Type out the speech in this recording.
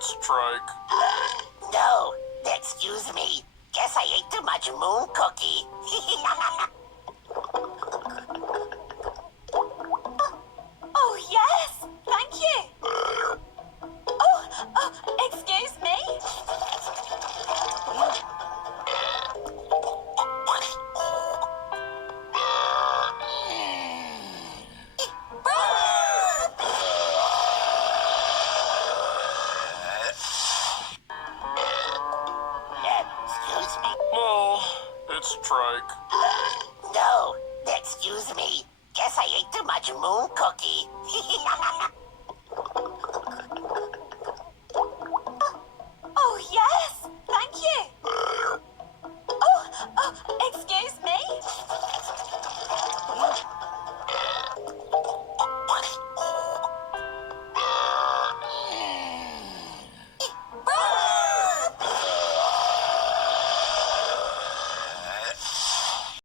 third strike. No, excuse me. Guess I ate too much moon cookie.